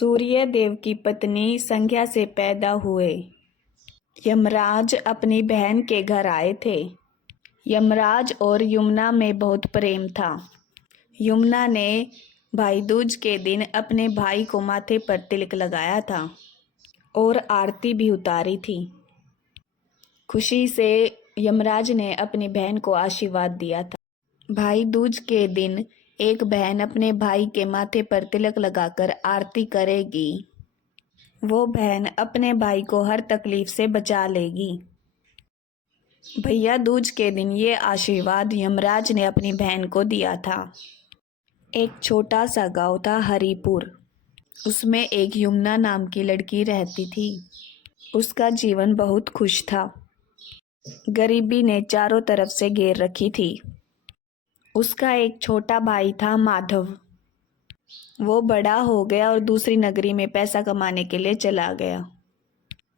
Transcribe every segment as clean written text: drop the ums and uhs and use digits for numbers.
सूर्य देव की पत्नी संध्या से पैदा हुए। यमराज अपनी बहन के घर आए थे। यमराज और यमुना में बहुत प्रेम था। यमुना ने भाई दूज के दिन अपने भाई को माथे पर तिलक लगाया था और आरती भी उतारी थी। खुशी से यमराज ने अपनी बहन को आशीर्वाद दिया था। भाई दूज के दिन एक बहन अपने भाई के माथे पर तिलक लगाकर आरती करेगी। वो बहन अपने भाई को हर तकलीफ से बचा लेगी। भैया दूज के दिन ये आशीर्वाद यमराज ने अपनी बहन को दिया था। एक छोटा सा गांव था हरिपुर। उसमें एक यमुना नाम की लड़की रहती थी। उसका जीवन बहुत खुश था। गरीबी ने चारों तरफ से घेर रखी थी। उसका एक छोटा भाई था माधव। वो बड़ा हो गया और दूसरी नगरी में पैसा कमाने के लिए चला गया।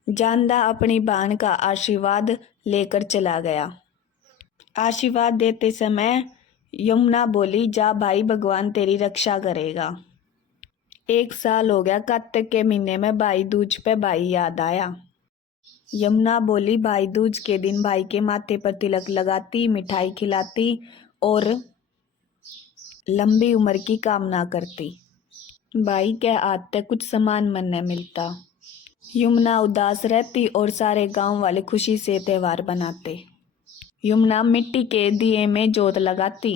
जानदा अपनी बहन का आशीर्वाद लेकर चला गया। आशीर्वाद देते समय यमुना बोली, जा भाई, भगवान तेरी रक्षा करेगा। 1 साल हो गया। कार्तिक के महीने में भाई दूज पे भाई याद आया। यमुना बोली, भाई दूज के दिन भाई के माथे पर तिलक लगाती, मिठाई खिलाती और लंबी उम्र की कामना करती। भाई के हाथ तक कुछ सामान मन न मिलता। यमुना उदास रहती और सारे गांव वाले खुशी से त्यौहार बनाते। यमुना मिट्टी के दिए में जोत लगाती,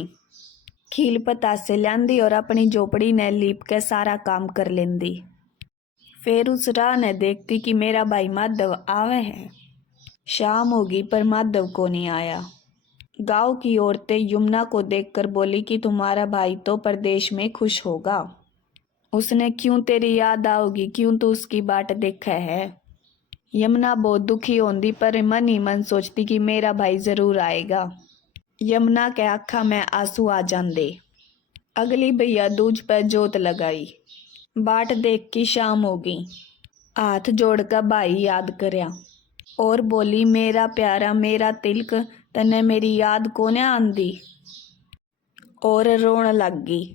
खील पतासे लांदी और अपनी झोपड़ी ने लीप के सारा काम कर लेंदी। फिर उस राह ने देखती कि मेरा भाई माधव आवे है। शाम होगी पर माधव को नहीं आया। गांव की औरतें यमुना को देखकर बोली कि तुम्हारा भाई तो परदेश में खुश होगा। उसने क्यों तेरी याद आओगी, क्यों तू उसकी बाट देखा है। यमुना बहुत दुखी होंदी पर मन ही मन सोचती कि मेरा भाई जरूर आएगा। यमुना के आँखा में आंसू आ जांदे। अगली भैया दूज पर जोत लगाई। बाट देख की शाम होगी। हाथ जोड़कर भाई याद करया और बोली, मेरा प्यारा, मेरा तिलक, तने मेरी याद कोने आंदी। और रोन लग गई।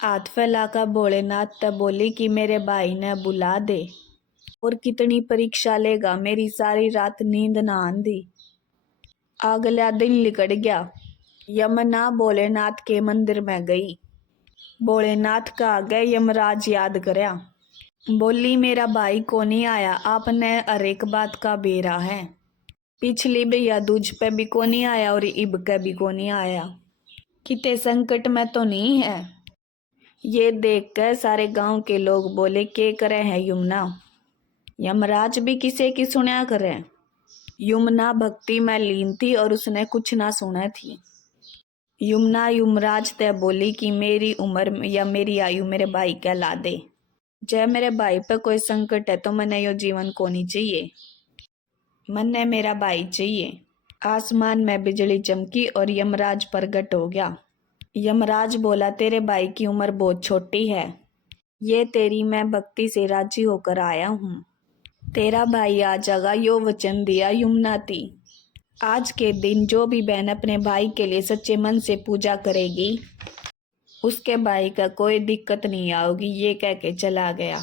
हाथ फैलाकर भोलेनाथ तब बोली कि मेरे भाई ने बुला दे। और कितनी परीक्षा लेगा, मेरी सारी रात नींद ना आंदी। अगला दिन निकल गया। यमुना भोलेनाथ के मंदिर में गई। भोलेनाथ का आगे यमराज याद करया। बोली, मेरा भाई को नहीं आया, आपने हर एक बात का बेरा है। पिछली भैया दूज पे भी को नहीं आया और इब के भी को नहीं आया। किते संकट में तो नहीं है। ये देखकर सारे गांव के लोग बोले, के करे है यमुना। यमराज भी किसे की सुना करे। यमुना भक्ति में लीन थी और उसने कुछ ना सुना थी। यमुना यमराज ते बोली कि मेरी उम्र या मेरी आयु मेरे भाई के ला दे। जय मेरे भाई पे कोई संकट है तो मने यो जीवन को नहीं चाहिए। मन्ने मेरा भाई चाहिए। आसमान में बिजली चमकी और यमराज प्रकट हो गया। यमराज बोला, तेरे भाई की उम्र बहुत छोटी है। ये तेरी मैं भक्ति से राजी होकर आया हूँ। तेरा भाई आ जाएगा, यो वचन दिया यमुना थी। आज के दिन जो भी बहन अपने भाई के लिए सच्चे मन से पूजा करेगी, उसके भाई का कोई दिक्कत नहीं आओगी, ये कह के चला गया।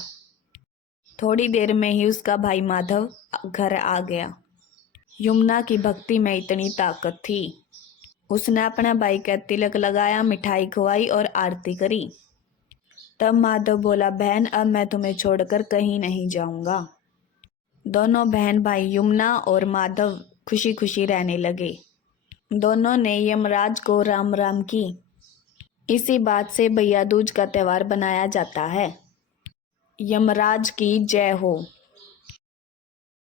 थोड़ी देर में ही उसका भाई माधव घर आ गया। यमुना की भक्ति में इतनी ताकत थी। उसने अपना भाई का तिलक लगाया, मिठाई खवाई और आरती करी। तब माधव बोला, बहन, अब मैं तुम्हें छोड़कर कहीं नहीं जाऊंगा। दोनों बहन भाई यमुना और माधव खुशी खुशी रहने लगे। दोनों ने यमराज को राम राम की। इसी बात से भैया दूज का त्यौहार बनाया जाता है। यमराज की जय हो।